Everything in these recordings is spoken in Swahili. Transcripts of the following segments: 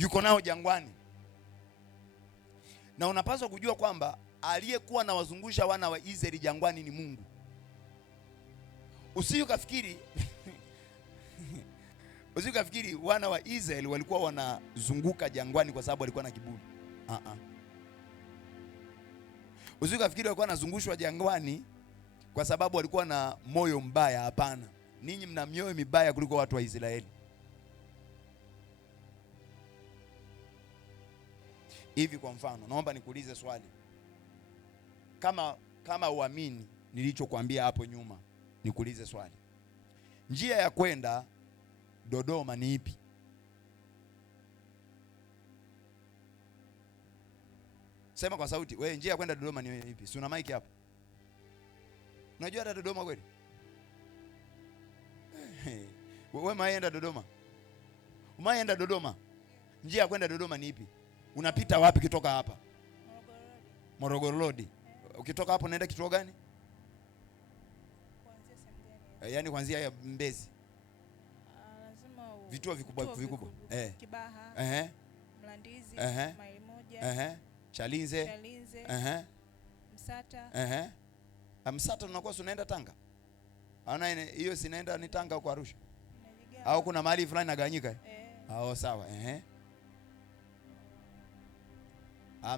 yuko nao jangwani. Na unapaswa kujua kwamba aliyekuwa na wazungusha wana wa Israeli jangwani ni Mungu. Usikafikiri usikafikiri wana wa Israeli walikuwa wanazunguka jangwani kwa sababu walikuwa na kiburi. Usikafikiri walikuwa wanazungushwa jangwani kwa sababu walikuwa na moyo mbaya. Hapana, ninyi mna mioyo mibaya kuliko watu wa Israeli. Hivi kwa mfano, naomba nikuulize swali. Kama uamini nilichokuambia hapo nyuma, nikuulize swali. Njia ya kwenda Dodoma ni ipi? Sema kwa sauti. Wewe, njia ya kwenda Dodoma ni ipi? Si una mic hapo? Unajua hata Dodoma kweli? Wewe maenda Dodoma? Umaenda Dodoma? Njia ya kwenda Dodoma ni ipi? Unapita wapi kitoka hapa? Morogoro Road. Ukitoka hapo unaenda kituo gani? Kuanzia Sangeni. Yaani kuanzia Mbezi. Lazima vituo vikubwa. Kibaha. Mlandizi. Maili moja. Chalinze. Msata. Msata unakuwa unaenda Tanga? Ana hiyo sinaenda ni Tanga huko Arusha. Au kuna mahali fulani naganyika? Sawa.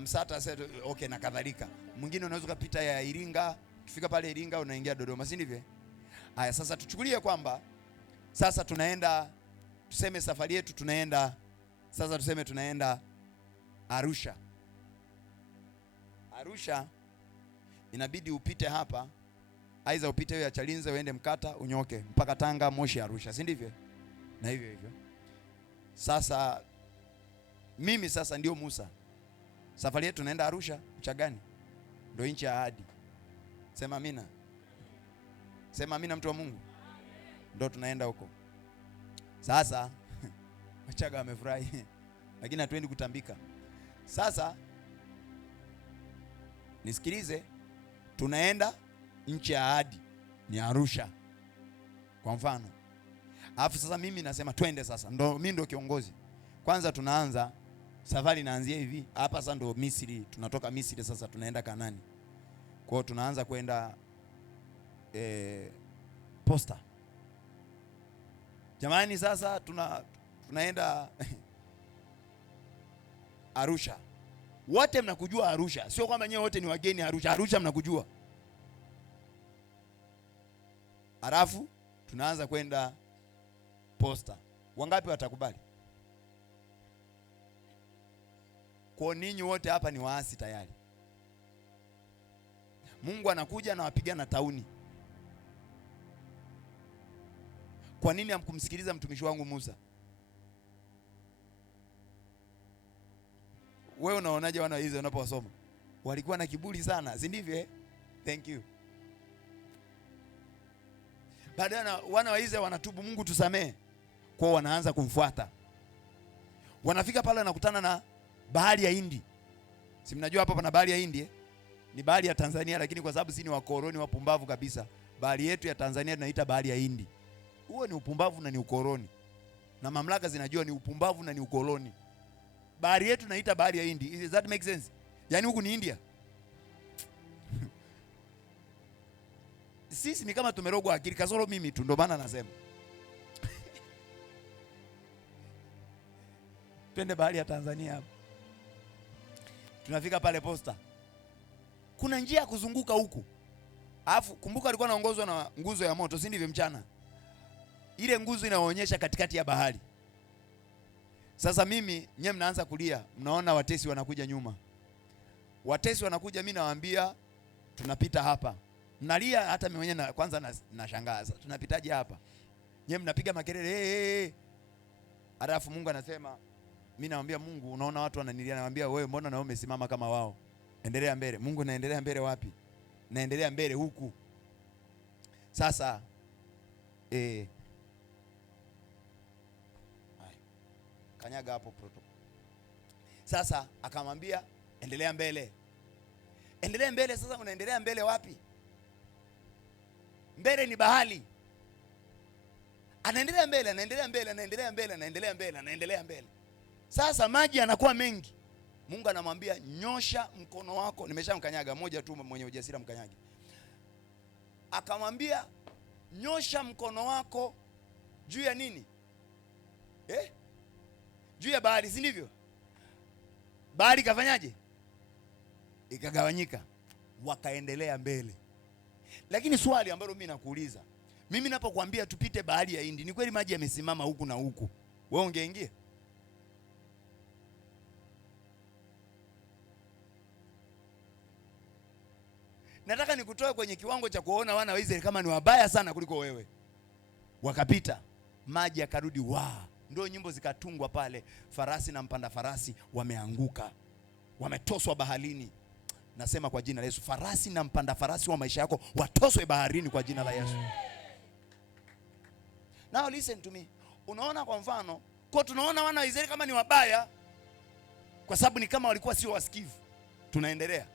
Msata sasa, okay, na kadhalika. Mwingine unaweza kupita ya Iringa, ukifika pale Iringa unaingia Dodoma, si ndivyo? Haya, sasa tuchukulie kwamba sasa tunaenda, tuseme safari yetu tunaenda sasa, tuseme tunaenda Arusha. Arusha inabidi upite hapa, aidha upite hiyo ya Chalinze uende Mkata unyoke mpaka Tanga, Moshi, Arusha, si ndivyo? Na hivyo sasa mimi sasa ndio Musa. Safari yetu tunaenda Arusha, Uchagani. Ndio nchi ya ahadi. Sema amina. Sema amina, mtu wa Mungu. Ndio tunaenda huko. Sasa Wachaga wamefurahi. Lakini hatuendi kutambika. Sasa nisikilize, tunaenda nchi ya ahadi ni Arusha kwa mfano. Alafu sasa mimi nasema twende sasa. Mimi ndo kiongozi. Kwanza tunaanza safari, inaanzia hivi. Hapa sasa ndo Misri, tunatoka Misri sasa tunaenda Kanani. Kwa hiyo tunaanza kwenda Posta. Jamani, sasa tunaenda Arusha. Wote mnakujua Arusha. Sio kwamba nyewe wote ni wageni Arusha. Arusha mnakujua. Alafu tunaanza kwenda Posta. Wangapi watakubali? Kwa ninyi wote hapa ni waasi tayari. Mungu anakuja na wapigana tauni. Kwa nini hamkumsikiliza mtumishi wangu Musa? Wewe unaonaje wana hizo unapowasoma? Walikuwa na kiburi sana, si ndivyo? Thank you. Baadaye wana wa Israeli wanatubu, Mungu tusamee. Kwa wanaanza kumfuata. Wanafika pale wanakutana na bahari ya Hindi. Si mnajua hapa pana bahari ya Hindi? Ni bahari ya Tanzania, lakini kwa sababu sisi ni wakoloni wapumbavu kabisa, bahari yetu ya Tanzania tunaita bahari ya Hindi. Huo ni upumbavu na ni ukoloni. Na mamlaka zinajua ni upumbavu na ni ukoloni. Bahari yetu naita bahari ya Hindi. Does that make sense? Yaani huku ni India. Sisi ni kama tumerogwa akili, kasoro mimi tu, ndio maana nasema. Twende bahari ya Tanzania hapo. Tunafika pale Posta. Kuna njia ya kuzunguka huku. Alafu kumbuka alikuwa anaongozwa na nguzo ya moto, si ndivyo mchana? Ile nguzo inaonyesha katikati ya bahari. Sasa mimi nyewe mnaanza kulia, mnaona watesi wanakuja nyuma. Watesi wanakuja, mimi nawaambia tunapita hapa. Mnalia, hata mimi mwenyewe kwanza nashangaa. Tunapitaje hapa? Nyewe mnapiga makelele. Alafu Mungu anasema, mimi naambia Mungu, unaona watu wananilia, naambia wewe mbona na wewe umesimama kama wao? Endelea mbele. Mungu, naendelea mbele wapi? Naendelea mbele huku. Sasa kanyaga hapo protocol. Sasa akamwambia endelea mbele. Endelea mbele. Sasa unaendelea mbele wapi? Mbele ni bahari. Anaendelea mbele, anaendelea mbele, anaendelea mbele, anaendelea mbele, anaendelea mbele. Sasa maji yanakuwa mengi. Mungu anamwambia nyosha mkono wako. Nimeshamkanyaga, moja tu mwenye ujasiri mkanyage. Akamwambia nyosha mkono wako juu ya nini? Juu ya bahari, si ndivyo? Bahari kafanyaje? Ikagawanyika, wakaendelea mbele. Lakini swali ambalo mimi nakuuliza, mimi napokuambia tupite bahari ya Hindi, ni kweli maji yamesimama huku na huku, wewe ungeingia? Nataka nikutoe kwenye kiwango cha kuona wana wa Israeli kama ni wabaya sana kuliko wewe. Wakapita, maji yakarudi. Ndio nyimbo zikatungwa pale, farasi na mpanda farasi wameanguka, wametoswa baharini. Nasema kwa jina la Yesu, farasi na mpanda farasi wa maisha yako watoswe baharini kwa jina la Yesu. Now listen to me. Unaona, kwa mfano, kwa tunaona wana wa Israeli kama ni wabaya kwa sababu ni kama walikuwa sio wasikivu. Tunaendelea.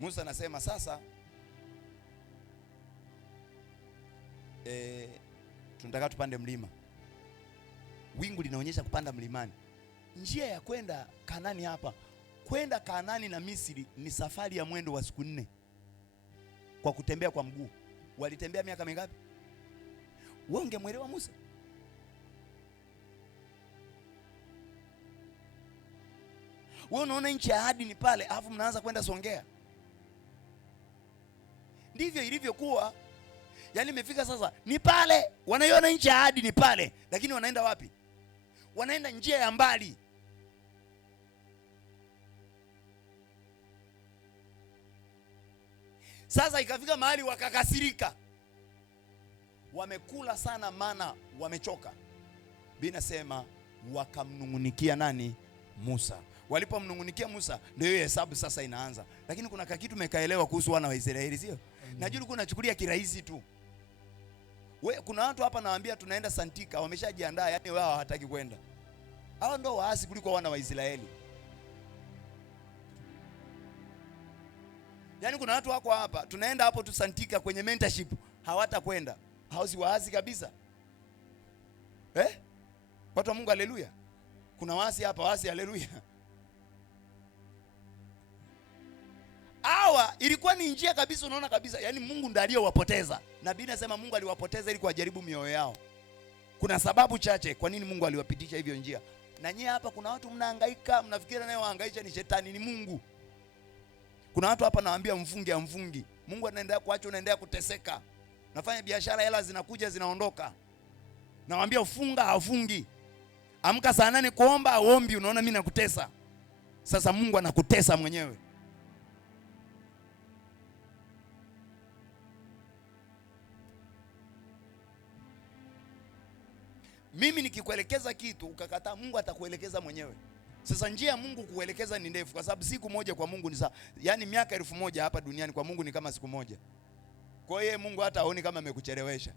Musa anasema sasa tunataka tupande mlima. Wingu linaonyesha kupanda mlimani. Njia ya kwenda Kanani hapa, kwenda Kanani na Misri ni safari ya mwendo wa siku 4 kwa kutembea kwa mguu. Walitembea miaka mingapi? Wewe ungemwelewa Musa? Wewe unaona nchi ya ahadi ni pale, alafu mnaanza kwenda Songea. Ndivyo ilivyokuwa. Yaani imefika sasa ni pale, wanaiona nchi ya ahadi ni pale, lakini wanaenda wapi? Wanaenda njia ya mbali. Sasa ikafika mahali wakakasirika. Wamekula sana mana, wamechoka. Biblia inasema wakamnungunikia nani? Musa. Walipomnungunikia Musa, ndio hiyo hesabu sasa inaanza. Lakini kuna kitu mekaelewa kuhusu wana wa Israeli, sio? Najua uko unachukulia kirahisi tu. Kuna watu hapa nawaambia tunaenda Santika, wameshajiandaa, yani wao hawataki kwenda. Hao ndio waasi kuliko wana wa Israeli. Yaani kuna watu wako hapa, tunaenda hapo tu Santika kwenye mentorship, hawatakwenda. Hao si waasi kabisa. Watu wa Mungu, haleluya. Kuna waasi hapa, waasi, haleluya. Hawa ilikuwa ni njia kabisa, unaona kabisa, yani Mungu ndiye aliyowapoteza. Nabii anasema Mungu aliwapoteza ili kuwajaribu mioyo yao. Kuna sababu chache kwa nini Mungu aliwapitisha hivyo njia. Na nyie hapa kuna watu mnahangaika, mnafikiri naye wahangaisha ni shetani, ni Mungu. Kuna watu hapa nawaambia mfunge, amfungi. Mungu anaendelea kuacha, unaendelea kuteseka. Nafanya biashara, hela zinakuja zinaondoka. Nawaambia ufunga, hafungi. Amka saa 8 kuomba, aombi, unaona mimi nakutesa. Sasa Mungu anakutesa mwenyewe. Mimi nikikuelekeza kitu ukakataa, Mungu atakuelekeza mwenyewe. Sasa njia ya Mungu kuelekeza ni ndefu, kwa sababu siku moja kwa Mungu ni sawa. Yaani miaka 1000 hapa duniani kwa Mungu ni kama siku moja. Kwa hiyo Mungu hata haoni kama amekuchelewesha.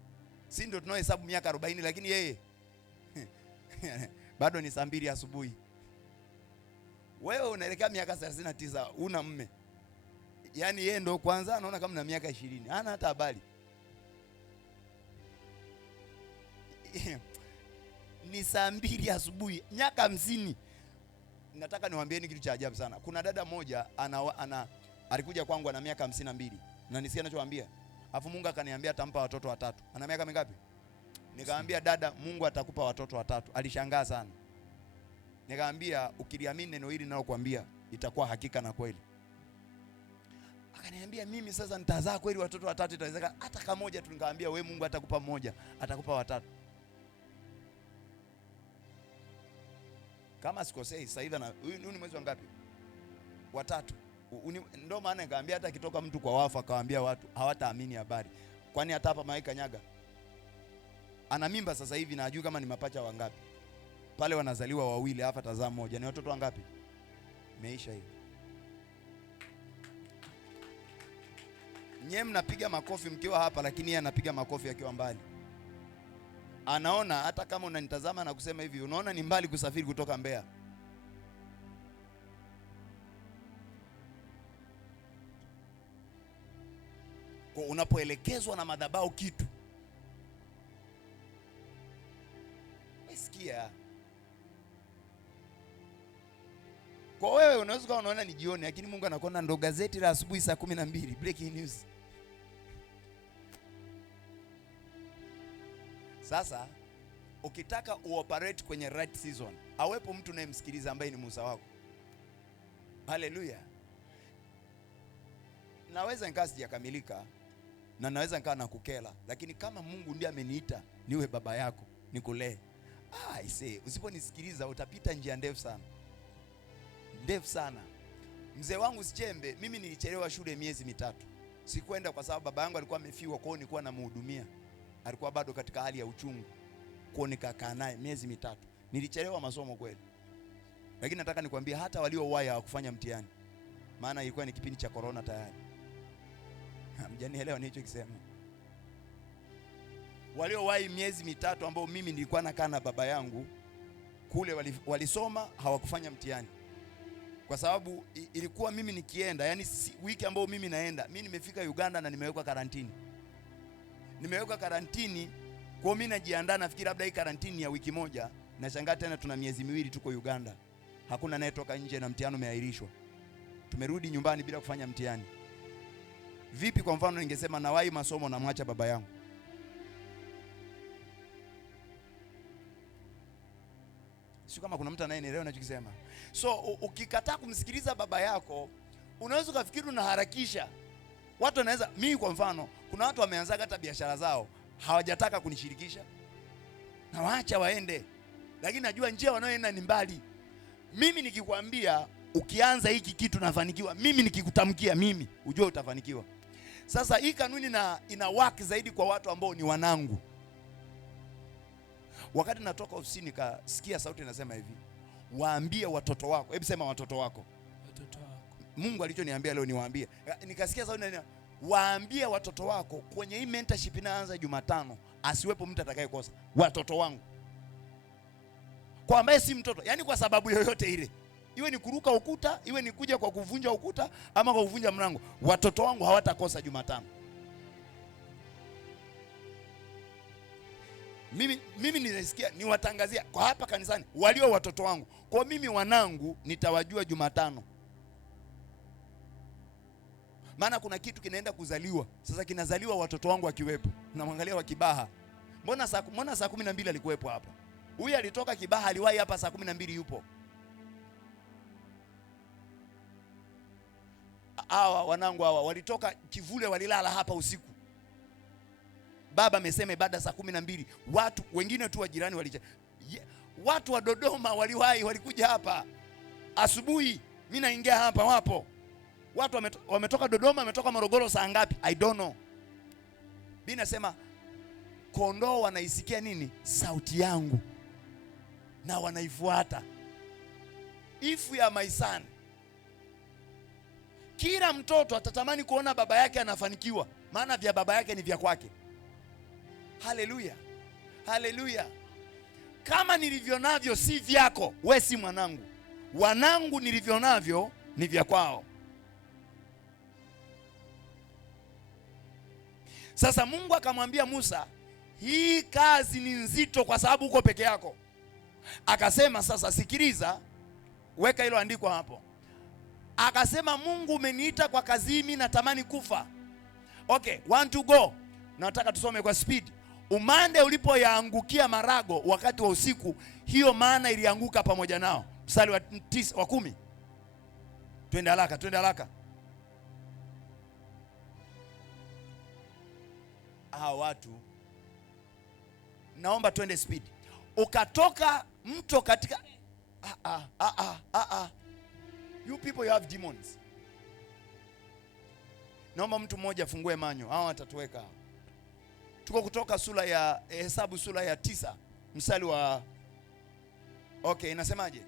Si ndio tunaohesabu miaka 40, lakini yeye bado ni saa 2 asubuhi. Wewe unaelekea miaka 39, una mme. Yaani yeye ndio kwanza anaona kama na miaka 20. Hana hata habari. Ni saa 2 asubuhi, miaka 50. Nataka niwaambieni kitu cha ajabu sana. Kuna dada moja alikuja kwangu ana miaka 52. Na nisikia anachowaambia. Alafu Mungu akaniambia atampa watoto 3. Ana miaka mingapi? Nikamwambia dada, Mungu atakupa watoto 3. Alishangaa sana. Nikamwambia ukiliamini neno hili ninalokuambia itakuwa hakika na kweli. Akaniambia mimi sasa nitazaa kweli watoto 3, itawezekana hata kama moja tu? Nikamwambia wewe Mungu atakupa mmoja, atakupa 3. Kama sikosei sasa hivi, na huyu ni mwezi wa ngapi? Wa 3. Ndio maana nikamwambia hata kitoka mtu kwa wafu akawaambia watu hawataamini habari. Kwani hata hapa Maika Nyaga ana mimba sasa hivi na ajui kama ni mapacha wangapi. Pale wanazaliwa wawili, hapa tazaa mmoja. Ni watoto wangapi? Meisha hivi. Nyie mnapiga makofi mkiwa hapa, lakini yeye anapiga makofi akiwa mbali. Anaona hata kama unanitazama na kusema hivi, unaona ni mbali kusafiri kutoka Mbeya. Kwa unapoelekezwa na madhabahu kitu, Sikia, kwa wewe unaweza kuwa unaona ni jioni, lakini Mungu anakuona ndo gazeti la asubuhi saa 12, breaking news. Sasa ukitaka uoperate kwenye right season, awepo mtu unayemsikiliza ambaye ni Musa wako. Haleluya. Naweza nikaa sijakamilika na naweza nikaa nakukela, lakini kama Mungu ndiye ameniita niwe baba yako, nikulee, usiponisikiliza utapita njia ndefu sana. Ndefu sana. Mzee wangu Sichembe, mimi nilichelewa shule miezi mitatu. Sikwenda kwa sababu baba yangu alikuwa amefiwa, kwa hiyo nilikuwa namhudumia. Alikuwa bado katika hali ya uchungu, kwa hiyo nikakaa naye miezi mitatu. Nilichelewa masomo kweli. Lakini nataka nikwambie hata waliowahi hawakufanya mtihani. Maana ilikuwa ni kipindi cha corona tayari. Mjanielewa nilichokisema? Waliowahi miezi mitatu ambao mimi nilikuwa nakaa na baba yangu kule walisoma, hawakufanya mtihani. Kwa sababu ilikuwa mimi nikienda, yani wiki ambao mimi naenda, mimi nimefika Uganda na nimewekwa karantini. Nimewekwa karantini, kwa mimi najiandaa, nafikiri labda hii karantini ya wiki moja, na shangaa tena tuna miezi miwili tuko Uganda. Hakuna naye toka nje na mtihani umeahirishwa. Tumerudi nyumbani bila kufanya mtihani. Vipi kwa mfano ningesema nawahi masomo na mwacha baba yangu? Sio kama kuna mtu anayenielewa ninachokisema. So ukikataa kumsikiliza baba yako, unaweza kufikiri unaharakisha. Watu wanaweza, mimi kwa mfano, kuna watu wameanza hata biashara zao, hawajataka kunishirikisha. Na waacha waende. Lakini najua njia wanayoenda ni mbali. Mimi nikikwambia ukianza hiki kitu nafanikiwa, mimi nikikutamkia mimi, ujue utafanikiwa. Sasa hii kanuni ina work zaidi kwa watu ambao ni wanangu. Wakati natoka ofisini nikasikia sauti inasema hivi, waambie watoto wako. Hebu sema watoto wako. Watoto wako. Mungu alichoniambia leo niwaambie. Nikasikia sauti inasema waambie watoto wako kwenye hii mentorship inaanza Jumatano, asiwepo mtu atakayekosa. Watoto wangu. Kwa ambaye si mtoto, yani kwa sababu yoyote ile. Iwe ni kuruka ukuta, iwe ni kuja kwa kuvunja ukuta ama kwa kuvunja mlango, watoto wangu hawatakosa Jumatano. Mimi ninasikia niwatangazia kwa hapa kanisani walio watoto wangu. Kwa mimi wanangu nitawajua Jumatano. Maana kuna kitu kinaenda kuzaliwa. Sasa kinazaliwa watoto wangu wakiwepo. Namwangalia wa Kibaha. Mbona saa 12 alikuwepo hapa? Huyu alitoka Kibaha, aliwahi hapa saa 12 yupo. Hawa wanangu hawa walitoka Kivule, walilala hapa usiku. Baba amesema ibada saa 12. Watu wengine tu wa jirani watu wa Dodoma waliwahi, walikuja hapa asubuhi. Mimi naingia hapa, wapo watu wametoka Dodoma, wametoka Morogoro saa ngapi I don't know. Biblia inasema kondoo wanaisikia nini? Sauti yangu, na wanaifuata. If you are my son, kila mtoto atatamani kuona baba yake anafanikiwa, maana vya baba yake ni vya kwake. Haleluya. Haleluya. Kama nilivyo navyo si vyako, wewe si mwanangu. Wanangu nilivyo navyo ni vya kwao. Sasa Mungu akamwambia Musa, hii kazi ni nzito kwa sababu uko peke yako. Akasema sasa sikiliza, weka hilo andiko hapo. Akasema Mungu umeniita kwa kazi hii, mimi natamani kufa. Okay, want to go. Nataka tusome kwa speed. Umande ulipoyaangukia marago wakati wa usiku, hiyo maana ilianguka pamoja nao. Mstari wa 10. Twende haraka. Watu, naomba twende speed. Ukatoka mto katika You people, you have demons. Naomba mtu mmoja afungue manyo, hao watatuweka. Tuko Kutoka sura ya Hesabu sura ya 9 mstari wa okay, inasemaje?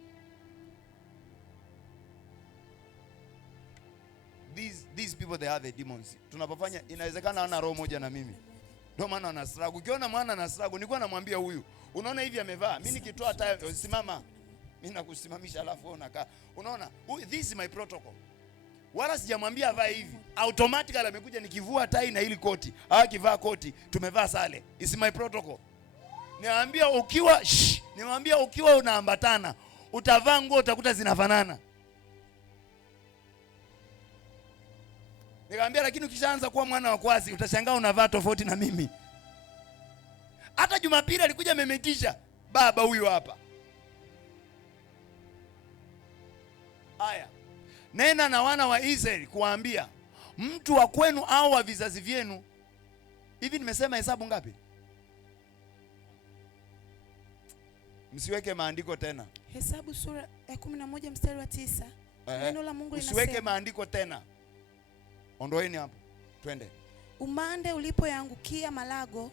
These people they have a demons. Tunapofanya inawezekana wana roho moja na mimi. Ndio maana wana struggle. Ukiona mwana na struggle, nilikuwa namwambia huyu, unaona hivi amevaa, mimi nikitoa tai simama, mimi nakusimamisha alafu wewe unakaa. Unaona? This is my protocol. Wala sijamwambia avae hivi. Automatically amekuja nikivua tai na hili koti. Kivaa koti, tumevaa sare. It's my protocol. Niwaambia ukiwa unaambatana, utavaa nguo utakuta zinafanana. Nikamwambia lakini ukishaanza kuwa mwana wa kwasi utashangaa unavaa tofauti na mimi. Hata Jumapili alikuja amemetisha, baba huyu hapa. Haya. Nena na wana wa Israeli kuwaambia, mtu wa kwenu au wa vizazi vyenu. Hivi nimesema Hesabu ngapi? Msiweke maandiko tena. Hesabu sura ya 11 mstari wa 9. Neno la Mungu linasema, usiweke maandiko tena. Ondoeni hapo. Twende. Umande ulipoyaangukia malago